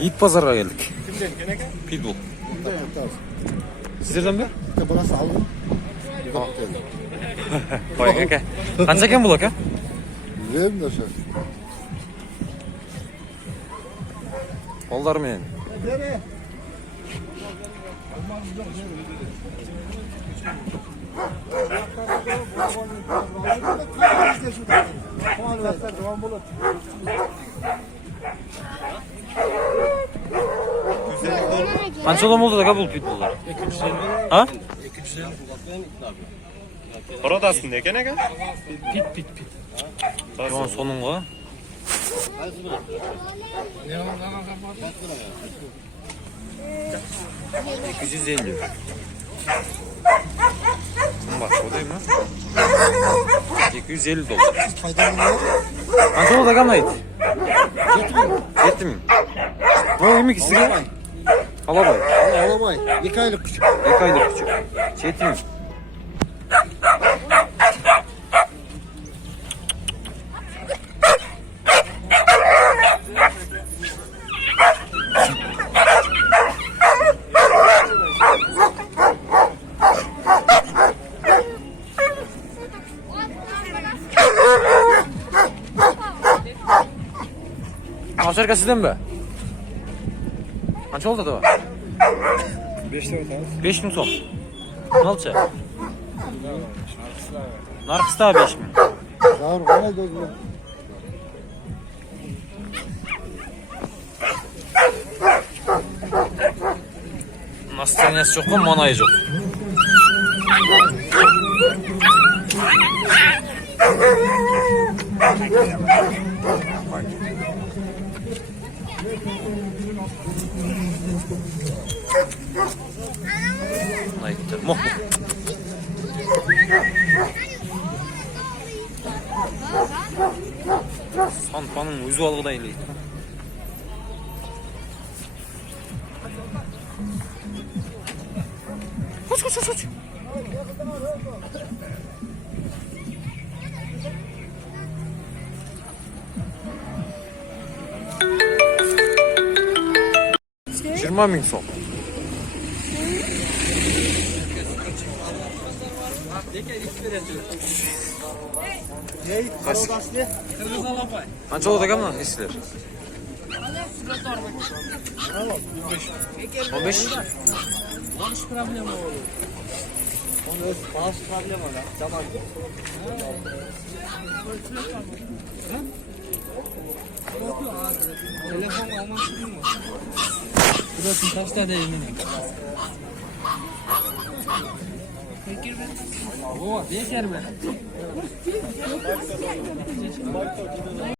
Yiğit Pazar'a geldik. Pitbull. Sizlerden mi? Burası aldım. Koy kaka. Kancha ekan bu aka? Verim de şey. Qo'llar men. Qanchadan bo'ldi aka bu pitbulllar? 250. Ha? 250. Birodasın ekan aka? Pit. Yo'q, sonunga. Ne oldu? 250. Bak, o değil mi? 250 dolar. Qancha bo'ldi aka mayt? 7000. Bu yemek istiyor. Alabay. Alamay. 2 aylık küçük. 2 aylık küçük. 7000. Aşarka sizden mi? Kaç oldu da? 5 lira tamam. 5000 so'm. Nolcha? Narxista 5000. Yavrum bana dozlu. Nastaniyasi yo'qmi, monayi yo'q. Aytdi. Moh. Sanpanın o'zi olg'idan ilaydi. Koş. Жиырма миң сом. Qancha bo'ldi aka buni eslar? 15. Bağış problemi olur. Onun öz bağış problemi var. Zaman. Telefon alması değil mi? Burası taşta değil mi? O, yeter mi?